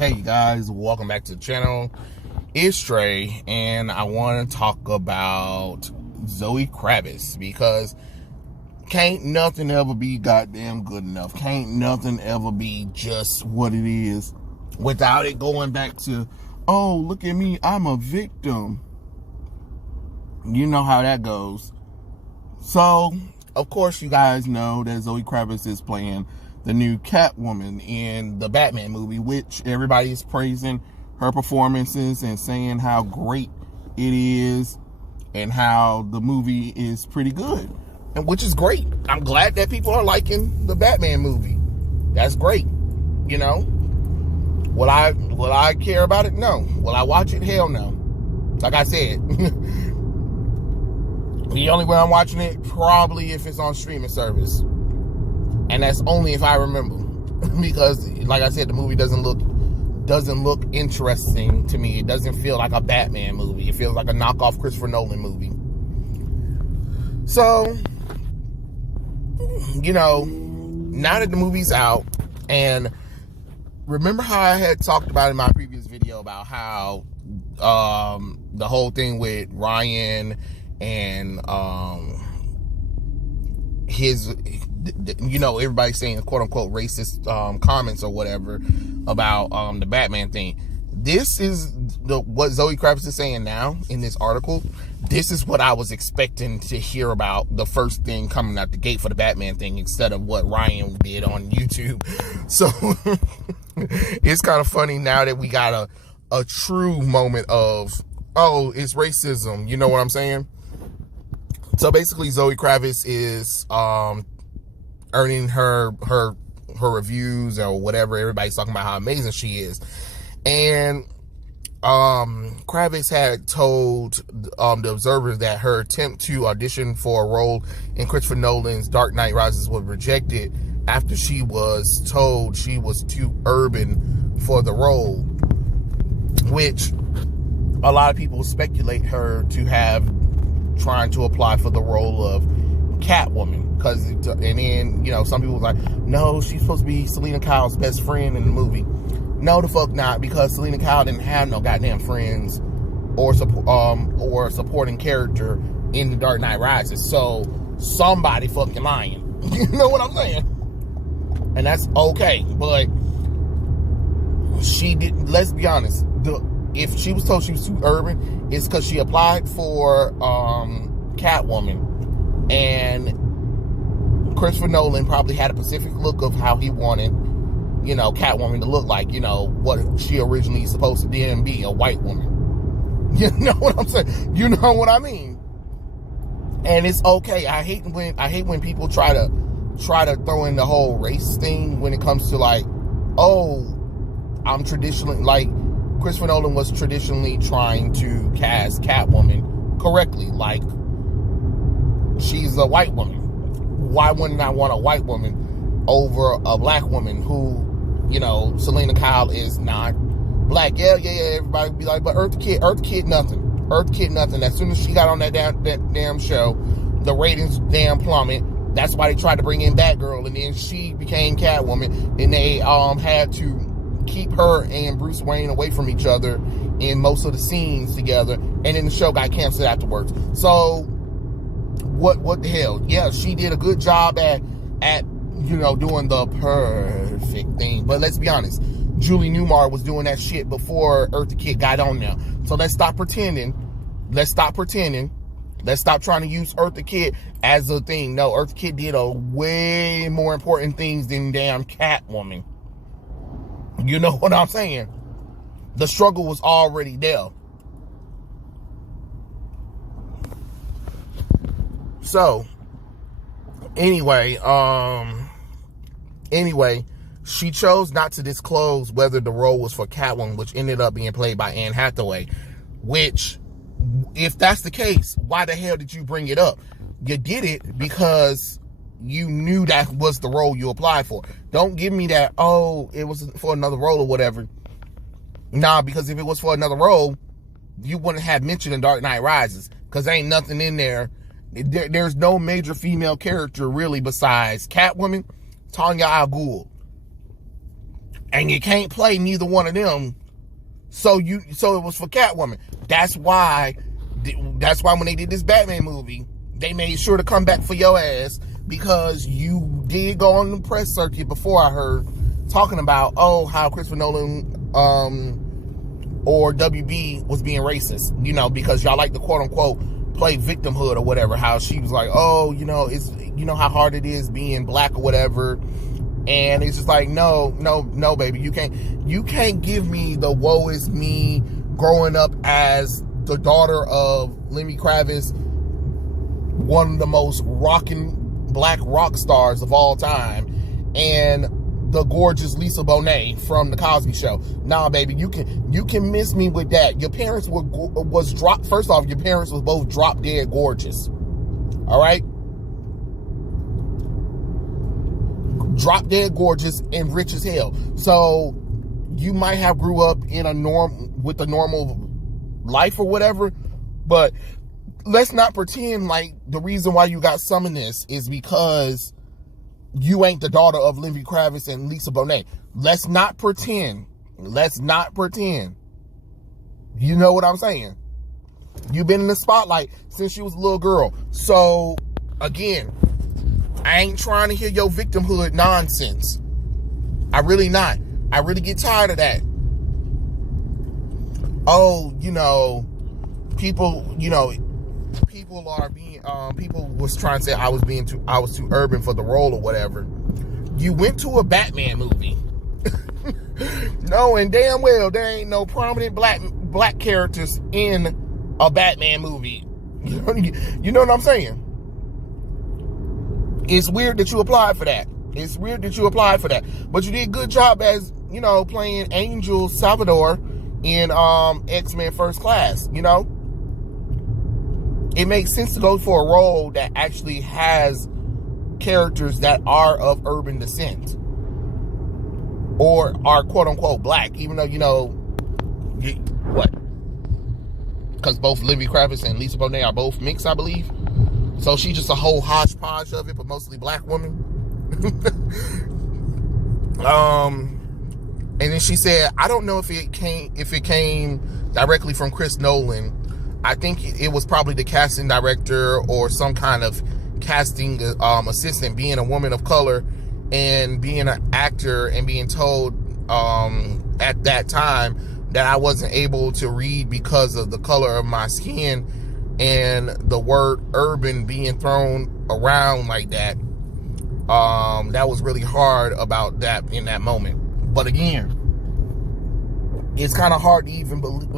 Hey guys, welcome back to the channel. It's Trey, and I want to talk about Zoe Kravitz because can't nothing ever be goddamn good enough. Can't nothing ever be just what it is without it going back to, oh, look at me, I'm a victim. You know how that goes. So, of course, you guys know that Zoe Kravitz is playing the new Catwoman in the Batman movie, which everybody is praising her performances and saying how great it is and how the movie is pretty good, and which is great. I'm glad that people are liking the Batman movie. That's great. You know, will I care about it? No. Will I watch it? Hell no. Like I said, the only way I'm watching it probably if it's on streaming service. And that's only if I remember, because, like I said, the movie doesn't look interesting to me. It doesn't feel like a Batman movie. It feels like a knockoff Christopher Nolan movie. So, you know, now that the movie's out, and remember how I had talked about in my previous video about how the whole thing with Ryan and his, you know, everybody saying quote unquote racist comments or whatever about the Batman thing. This is what Zoe Kravitz is saying now in this article. This is what I was expecting to hear about the first thing coming out the gate for the Batman thing, instead of what Ryan did on YouTube. So it's kind of funny now that we got a true moment of, oh, it's racism. You know what I'm saying? So basically, Zoe Kravitz is earning her reviews or whatever. Everybody's talking about how amazing she is, and Kravitz had told the Observer that her attempt to audition for a role in Christopher Nolan's Dark Knight Rises was rejected after she was told she was too urban for the role, which a lot of people speculate her to have trying to apply for the role of Catwoman, because, and then, you know, some people was like, no, she's supposed to be Selena Kyle's best friend in the movie. No, the fuck not, because Selena Kyle didn't have no goddamn friends or supporting character in the Dark Knight Rises. So somebody fucking lying. You know what I'm saying? And that's okay, but she did. Let's be honest. If she was told she was too urban, it's because she applied for Catwoman, and Christopher Nolan probably had a specific look of how he wanted, you know, Catwoman to look like, you know, what she originally supposed to then be, a white woman. You know what I'm saying? You know what I mean? And it's okay. I hate when people try to throw in the whole race thing when it comes to, like, oh, I'm traditionally, like, Christopher Nolan was traditionally trying to cast Catwoman correctly, like, she's a white woman. Why wouldn't I want a white woman over a black woman who, you know, Selena Kyle is not black? Yeah, everybody would be like, but Earth Kid nothing. As soon as she got on that damn show, the ratings damn plummet. That's why they tried to bring in Batgirl, and then she became Catwoman, and they had to keep her and Bruce Wayne away from each other in most of the scenes together, and then the show got canceled afterwards. So what the hell? Yeah, she did a good job at you know, doing the perfect thing. But let's be honest, Julie Newmar was doing that shit before Eartha Kitt got on there. So let's stop pretending. Let's stop trying to use Eartha Kitt as a thing. No, Eartha Kitt did a way more important things than damn Catwoman. You know what I'm saying? The struggle was already there. So, anyway, she chose not to disclose whether the role was for Catwoman, which ended up being played by Anne Hathaway. Which, if that's the case, why the hell did you bring it up? You did it because you knew that was the role you applied for. Don't give me that, oh, it was for another role or whatever. Nah, because if it was for another role, you wouldn't have mentioned in Dark Knight Rises, because ain't nothing in there. There's no major female character really besides Catwoman, Talia al Ghul, and you can't play neither one of them. So it was for Catwoman. That's why when they did this Batman movie, they made sure to come back for your ass, because you did go on the press circuit before, I heard, talking about, how Christopher Nolan or WB was being racist, because y'all like to quote unquote play victimhood or whatever, how she was like, it's, how hard it is being black or whatever. And it's just like, no, baby, you can't give me the woe is me growing up as the daughter of Lenny Kravitz, one of the most rocking black rock stars of all time, and the gorgeous Lisa Bonet from The Cosby Show. Nah, baby, you can miss me with that. Your parents was dropped. First off, your parents was both drop dead gorgeous. All right, drop dead gorgeous and rich as hell. So you might have grew up in with a normal life or whatever, but let's not pretend like the reason why you got some of this is because you ain't the daughter of Lenny Kravitz and Lisa Bonet. Let's not pretend. You know what I'm saying? You've been in the spotlight since you was a little girl. So, again, I ain't trying to hear your victimhood nonsense. I really not. I really get tired of that. People was trying to say I was too urban for the role or whatever. You went to a Batman movie. Knowing damn well there ain't no prominent black characters in a Batman movie. You know what I'm saying? It's weird that you applied for that. But you did a good job as, playing Angel Salvador in X-Men First Class, It makes sense to go for a role that actually has characters that are of urban descent or are quote-unquote black, even though, what? Because both Lenny Kravitz and Lisa Bonet are both mixed, I believe. So she's just a whole hodgepodge of it, but mostly black woman. And then she said, I don't know if it came directly from Chris Nolan. I think it was probably the casting director or some kind of casting assistant, being a woman of color and being an actor, and being told at that time that I wasn't able to read because of the color of my skin and the word urban being thrown around like that. That was really hard about that in that moment. But again, it's kind of hard to even believe,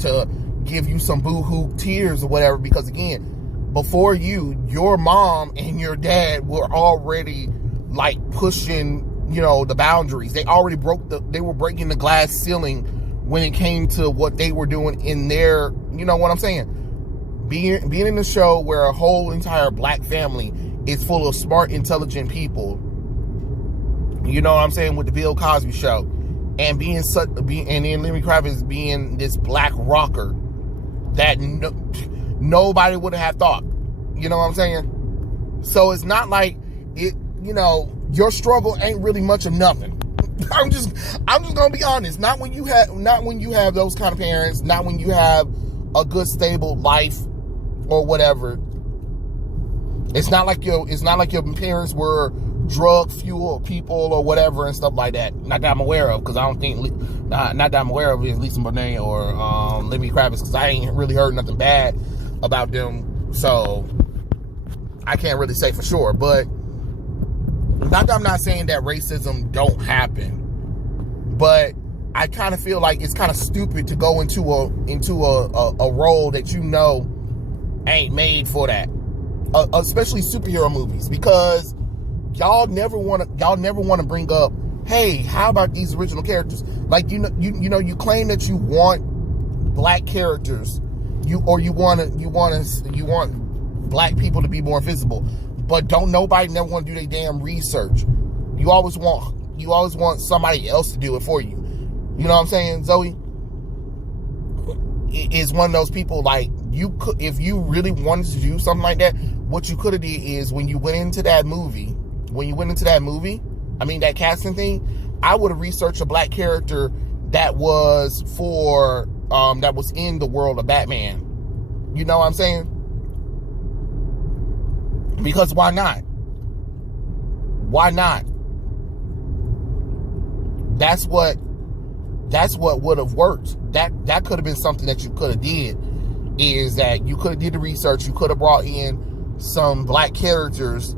to give you some boo-hoo tears or whatever, because again, before your mom and your dad were already like pushing, the boundaries. They already they were breaking the glass ceiling when it came to what they were doing in their, you know what I'm saying? Being in a show where a whole entire black family is full of smart, intelligent people, you know what I'm saying, with the Bill Cosby Show, and and then Lenny Kravitz being this black rocker that nobody would have thought. You know what I'm saying? So it's not like it, your struggle ain't really much of nothing. I'm just gonna be honest. Not when you have those kind of parents, not when you have a good stable life or whatever. It's not like your parents were drug fueled people or whatever and stuff like that. Not that I'm aware of, because I don't think not that I'm aware of is Lisa Bonet or Lenny Kravitz, because I ain't really heard nothing bad about them, so I can't really say for sure. But not that I'm not saying that racism don't happen, but I kind of feel like it's kind of stupid to go into a role that ain't made for that, especially superhero movies, because y'all never want to bring up, hey, how about these original characters? Like you claim that you want black characters, you want black people to be more visible, but don't nobody never want to do their damn research. You always want somebody else to do it for you. You know what I'm saying? Zoe is one of those people, like, if you really wanted to do something like that, what you could have did is when you went into that movie, that casting thing, I would have researched a black character that was that was in the world of Batman. You know what I'm saying? Because why not? Why not? That's what would have worked. That could have been something that you could have did, is that you could have did the research. You could have brought in some black characters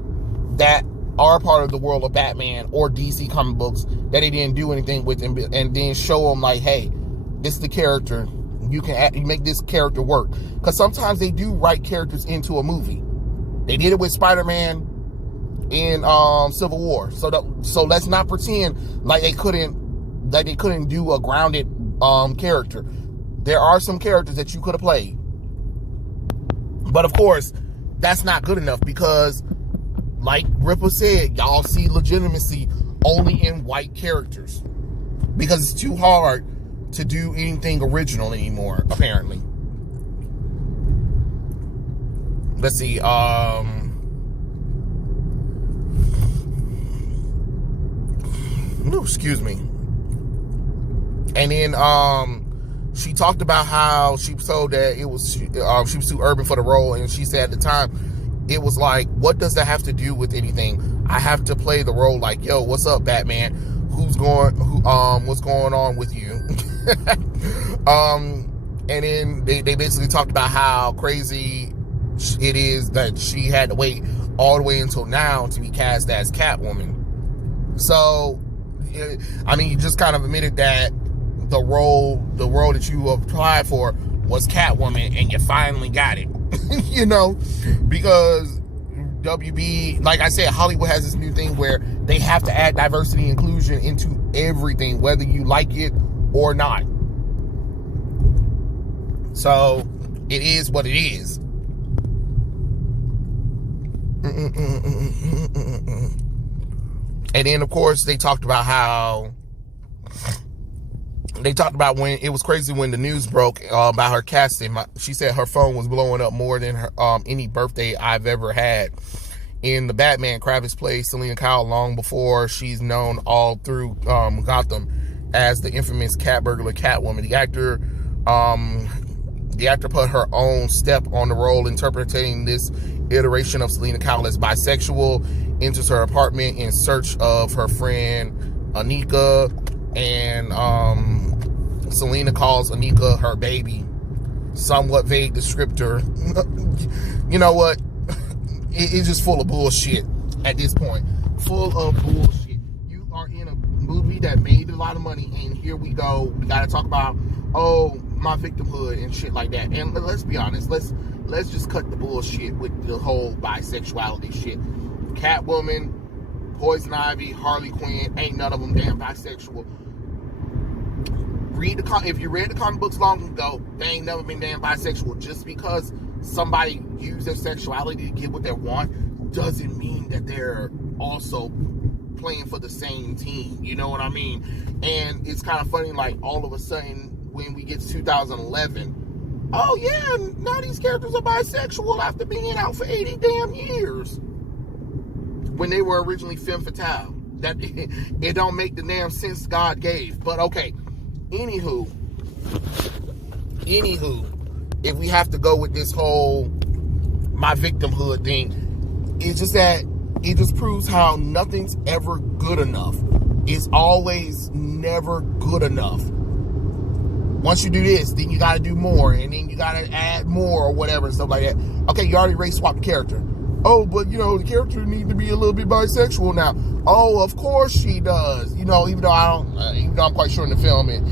that are part of the world of Batman or DC comic books that they didn't do anything with, and then show them like, hey, this is the character. You make this character work. Because sometimes they do write characters into a movie. They did it with Spider-Man in Civil War. So let's not pretend like they couldn't do a grounded character. There are some characters that you could have played. But of course, that's not good enough, because like Ripper said, y'all see legitimacy only in white characters, because it's too hard to do anything original anymore, apparently. Let's see. Excuse me. And then she talked about how she was told that she was too urban for the role, and she said at the time, it was like, what does that have to do with anything? I have to play the role like, yo, what's up, Batman? What's going on with you? And then they basically talked about how crazy it is that she had to wait all the way until now to be cast as Catwoman. So, I mean, you just kind of admitted that the role that you applied for was Catwoman, and you finally got it. You know, because WB, like I said, Hollywood has this new thing where they have to add diversity and inclusion into everything, whether you like it or not. So it is what it is. And then, of course, they talked about when it was crazy when the news broke about her casting. She said her phone was blowing up more than her, any birthday I've ever had. In the Batman, Kravitz played Selena Kyle long before she's known all through Gotham as the infamous cat burglar Catwoman. The actor put her own step on the role, interpreting this iteration of Selena Kyle as bisexual, enters her apartment in search of her friend Anika, and Selena calls Anika her baby. Somewhat vague descriptor. You know what? It's just full of bullshit at this point. Full of bullshit. You are in a movie that made a lot of money, and here we go. We gotta talk about, my victimhood and shit like that. And let's be honest. Let's just cut the bullshit with the whole bisexuality shit. Catwoman, Poison Ivy, Harley Quinn, ain't none of them damn bisexual. If you read the comic books long ago, they ain't never been damn bisexual. Just because somebody used their sexuality to get what they want doesn't mean that they're also playing for the same team. You know what I mean? And it's kind of funny, like, all of a sudden, when we get to 2011, oh yeah, now these characters are bisexual after being out for 80 damn years. When they were originally femme fatale. That it don't make the damn sense God gave. But okay. Anywho, if we have to go with this whole my victimhood thing, it's just that it just proves how nothing's ever good enough. It's always never good enough. Once you do this, then you gotta do more, and then you gotta add more or whatever and stuff like that. Okay, you already race swapped the character. Oh, but you know, the character needs to be a little bit bisexual now. Oh, of course she does. You know, even though I'm quite sure in the film it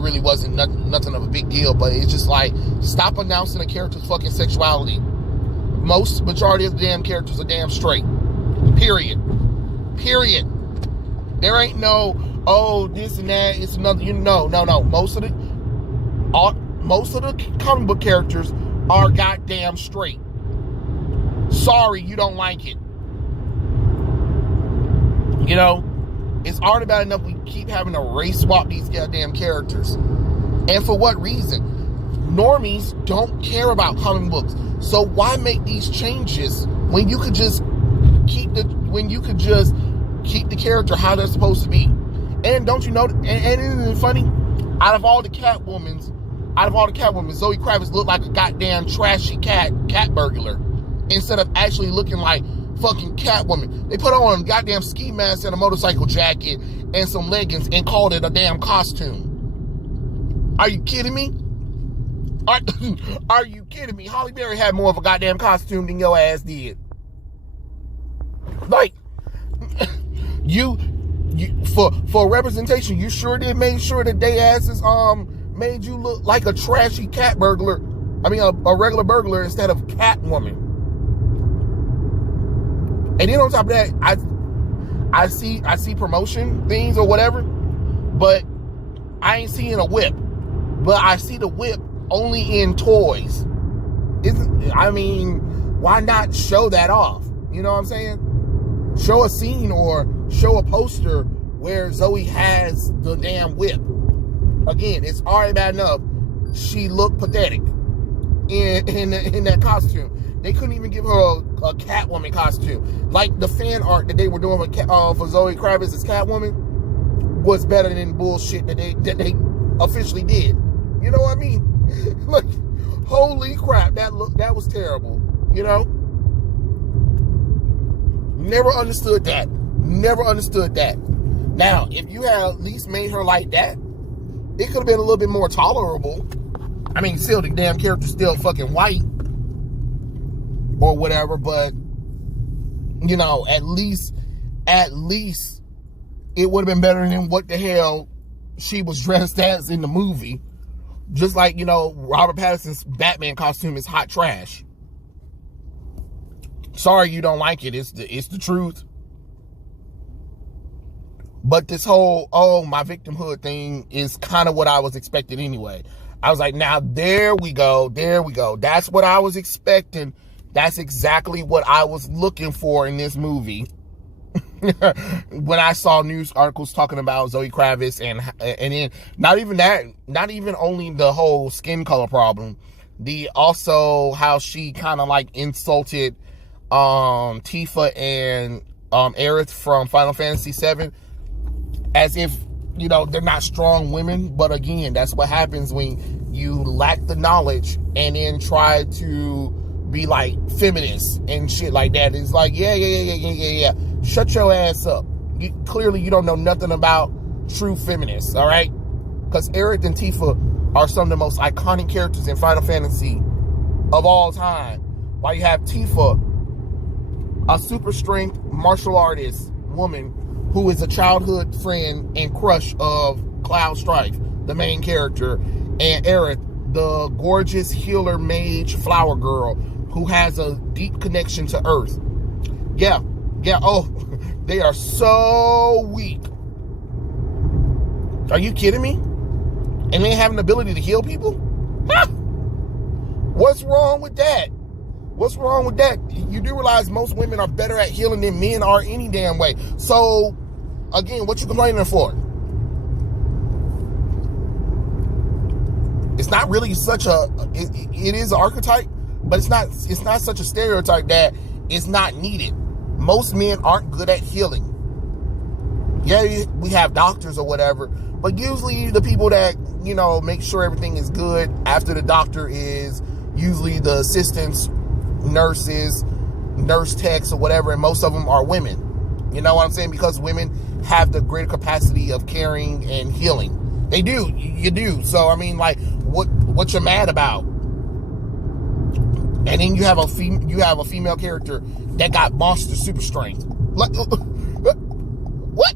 really wasn't nothing of a big deal, but it's just like, stop announcing a character's fucking sexuality. Majority of the damn characters are damn straight. Period. There ain't no, oh, this and that, it's another, no. Most of the comic book characters are goddamn straight. Sorry, you don't like it. You know, it's hard about enough we keep having to race swap these goddamn characters. And for what reason? Normies don't care about comic books. So why make these changes when you could just keep the character how they're supposed to be? And don't you know, and isn't it funny? Out of all the Catwoman, Zoe Kravitz looked like a goddamn trashy cat burglar instead of actually looking like fucking Catwoman. They put on a goddamn ski mask and a motorcycle jacket and some leggings and called it a damn costume. Are you kidding me? Are you kidding me? Halle Berry had more of a goddamn costume than your ass did. Like, you for representation, you sure did make sure that they asses made you look like a trashy cat burglar. I mean, a regular burglar instead of Catwoman. And then on top of that, I see promotion things or whatever, but I ain't seeing a whip. But I see the whip only in toys. Why not show that off? You know what I'm saying? Show a scene or show a poster where Zoe has the damn whip. Again, it's already bad enough she looked pathetic in that costume. They couldn't even give her a Catwoman costume. Like the fan art that they were doing for Zoe Kravitz as Catwoman was better than bullshit that they officially did. You know what I mean? Like, holy crap, that was terrible. You know? Never understood that. Now, if you had at least made her like that, it could have been a little bit more tolerable. I mean, still, the damn character's still fucking white or whatever, but, you know, at least it would have been better than what the hell she was dressed as in the movie. Just like, you know, Robert Pattinson's Batman costume is hot trash. Sorry you don't like it. It's the truth. But this whole, my victimhood thing is kind of what I was expecting anyway. I was like, now there we go. That's what I was expecting. That's exactly what I was looking for in this movie. When I saw news articles talking about Zoe Kravitz and then not even only the whole skin color problem, also how she kind of like insulted Tifa and Aerith from Final Fantasy VII as if, you know, they're not strong women. But again, that's what happens when you lack the knowledge and then try to be like feminist and shit like that. It's like, yeah. Shut your ass up. Clearly, you don't know nothing about true feminists, all right? Because Aerith and Tifa are some of the most iconic characters in Final Fantasy of all time. While you have Tifa, a super strength martial artist woman who is a childhood friend and crush of Cloud Strife, the main character, and Aerith, the gorgeous healer mage flower girl who has a deep connection to Earth. Yeah, they are so weak. Are you kidding me? And they have an ability to heal people? Huh? What's wrong with that? You do realize most women are better at healing than men are any damn way. So, again, what you complaining for? It's not really such it is an archetype, but it's not such a stereotype that it's not needed. Most men aren't good at healing. Yeah, we have doctors or whatever, but usually the people that, you know, make sure everything is good after the doctor is usually the assistants, nurses, nurse techs or whatever, and most of them are women. You know what I'm saying? Because women have the greater capacity of caring and healing. They do. You do. So, I mean, like, what you're mad about? And then you have a female character that got monster super strength. Like, what?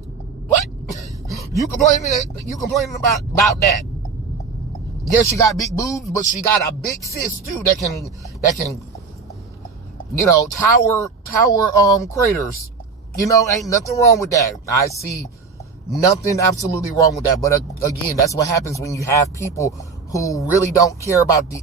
You complaining about that? Yeah, she got big boobs, but she got a big fist too that can you know, tower craters. You know, ain't nothing wrong with that. I see nothing absolutely wrong with that. But again, that's what happens when you have people who really don't care about the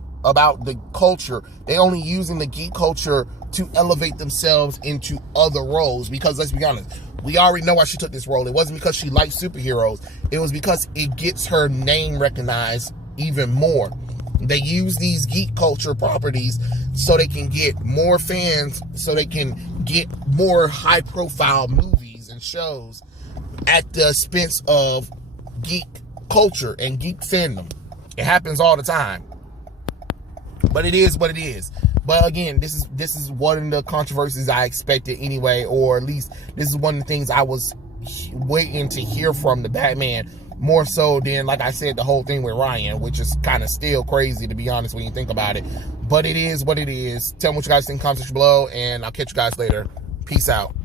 culture. They only using the geek culture to elevate themselves into other roles. Because let's be honest, we already know why she took this role. It wasn't because she liked superheroes. It was because it gets her name recognized even more. They use these geek culture properties so they can get more fans, so they can get more high profile movies and shows. at the expense of geek culture and geek fandom. It happens all the time. But it is what it is. But again, this is one of the controversies I expected anyway, or at least this is one of the things I was waiting to hear from the Batman, more so than, like I said, the whole thing with Ryan, which is kind of still crazy, to be honest, when you think about it. But it is what it is. Tell me what you guys think in the comment section below, and I'll catch you guys later. Peace out.